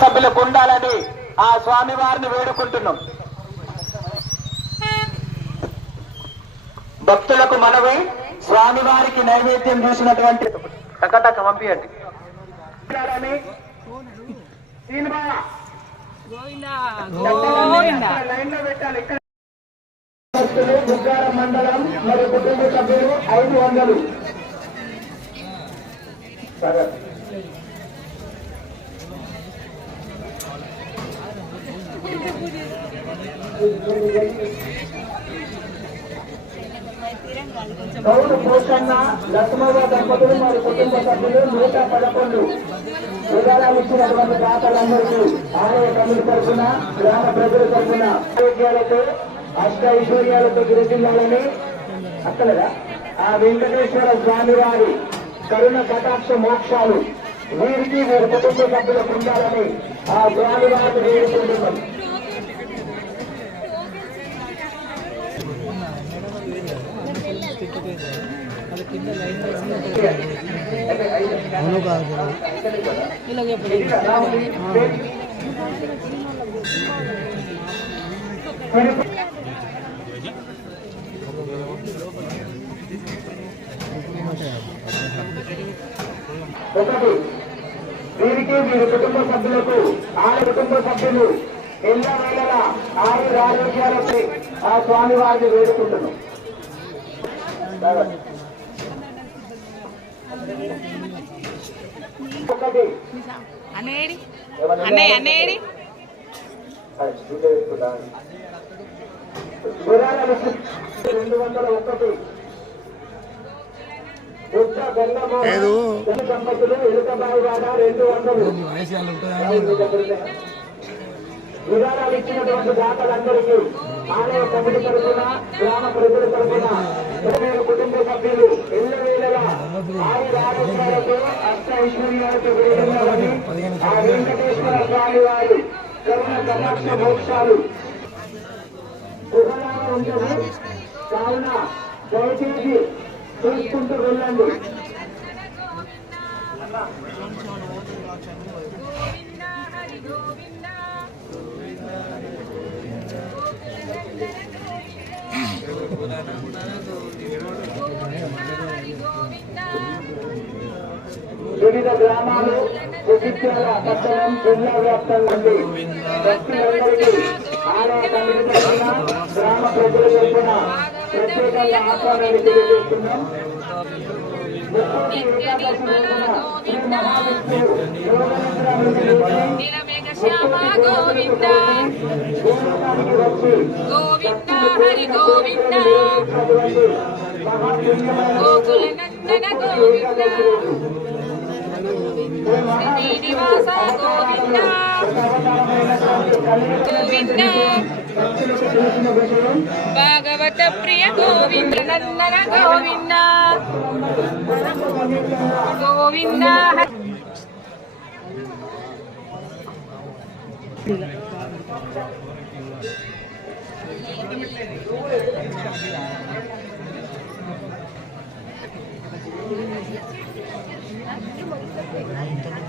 సభ్యులకు ఉండాలని ఆ స్వామి వారిని వేడుకుంటున్నాం. భక్తులకు మనవి స్వామి వారికి నైవేద్యం చూసినటువంటి టకటక బుగ్గారం మండలం మరియు కుటుంబ సభ్యులు ఐదు వందలు. గౌడు పోషన్న లక్ష్మవ్వ దంపతులు మరియు కుటుంబ సభ్యులు నూట పదకొండు. విరాళాలు ఇచ్చినటువంటి దాతలందరికీ ఆలయ కమిటీ తరఫున గ్రామ ప్రజల తరఫున ఆరోగ్యాలతో అష్ట ఐశ్వర్యాలతో గిరిజిల్లాలని అక్కడగా ఆ వెంకటేశ్వర స్వామి వారి కరుణ కటాక్ష మోక్షాలు వీరికి వీరి కుటుంబ సభ్యులకు ఉండాలని ఆ స్వామి వారిని వేడుకుంటున్నాం ఒకటి వీరికి వీరి కుటుంబ సభ్యులకు ఆరు కుటుంబ సభ్యులు ఎల్ల వేళలా ఆయుర ఆరోగ్యాలపై ఆ స్వామి వారిని వేడుకుంటున్నాం. అన్నేడి అన్నయ్య రెండు వందల ఒకటి లేదు విధానాలు ఇచ్చినటువంటి దాతలందరికీ ఆలయ కమిటీ తరఫున గ్రామ ప్రజల తరఫున ఆరోగ్యాలతో అష్ట ఐశ్వర్యాలతో ఆ వెంకటేశ్వర స్వామి వారి కరుణ కటాక్ష మోక్షాలు. ఉంటుంది కావున దయచేసి చూసుకుంటూ వెళ్ళండి వివిధ గ్రామాలు సుశిక్షణ పట్టణం జిల్లా వ్యాప్తంగా ఉంది. భక్తులందరికీ ఆలయ కమిటీ తరఫున గ్రామ ప్రజల తరఫున ప్రత్యేకంగా ఆహ్వానాన్ని తెలియజేస్తున్నాం. శ్రీ మహావిష్ణువు యోగనిద్రాన్ని నీలమేఘ శ్యామ గోవింద. భూలోకానికి వచ్చి గోవింద. హరి గోవింద. గోకుల నందన గోవింద. శ్రీనివాస గోవింద గోవింద భాగవత ప్రియ గోవింద నందన గోవింద గోవింద హరి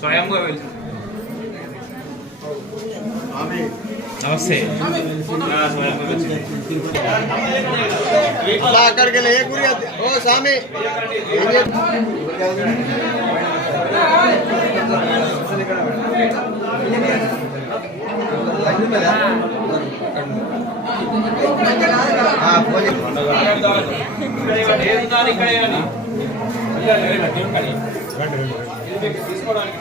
స్వయంగా వెళ్తుంది ఆమె నమస్తే అక్కడికి వెళ్ళి ఏ గురి ఓ స్వామి ఇక్కడే తీసుకోవడానికి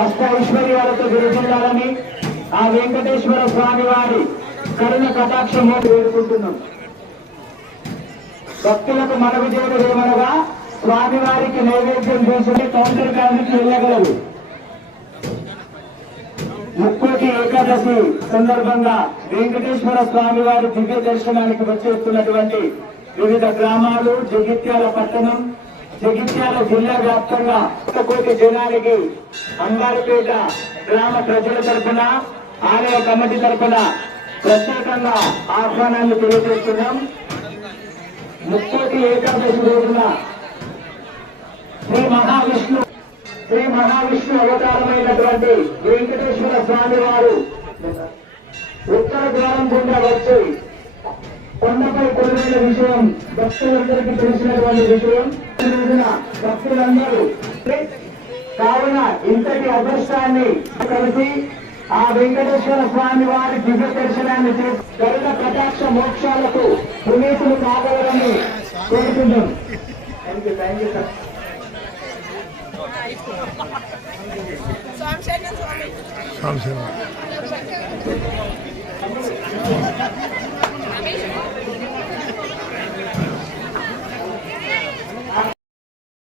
అష్ట ఐశ్వర్యాలతో విరజిల్లాలని ఆ వెంకటేశ్వర స్వామి వారి కరుణ కటాక్షము వేడుకుంటున్నాం. భక్తులకు మనవి చేయడం ఏమనగా స్వామి వారికి నైవేద్యం చేసుకుని కౌంటర్ కార్మికులు వెళ్ళగలరు. ముక్కోటి ఏకాదశి సందర్భంగా వెంకటేశ్వర స్వామి వారి దివ్య దర్శనానికి వచ్చేస్తున్నటువంటి వివిధ గ్రామాలు జగిత్యాల పట్టణం జగిత్యాల జిల్లా వ్యాప్తంగా ఒక కోటి జనానికి అంగారిపేట గ్రామ ప్రజల తరఫున ఆలయ కమిటీ తరఫున ప్రత్యేకంగా ఆహ్వానాన్ని తెలియజేస్తున్నాం. ముక్కోటి ఏకాదశి రోజున శ్రీ మహావిష్ణు శ్రీ మహావిష్ణు అవతారమైనటువంటి వెంకటేశ్వర స్వామి వారు ఉత్తర ద్వారం గుండా వచ్చి కొండపై కొలువైన విషయం భక్తులందరికీ తెలిసినటువంటి విషయం. రోజున భక్తులందరూ కావున ఇంతటి అదృష్టాన్ని కలిసి ఆ వెంకటేశ్వర స్వామి వారి దివ్య దర్శనాన్ని చేసి గరుడ కటాక్ష మోక్షాలకు పునీతులు కాగలరని కోరుకుందాం. థ్యాంక్ స్వామి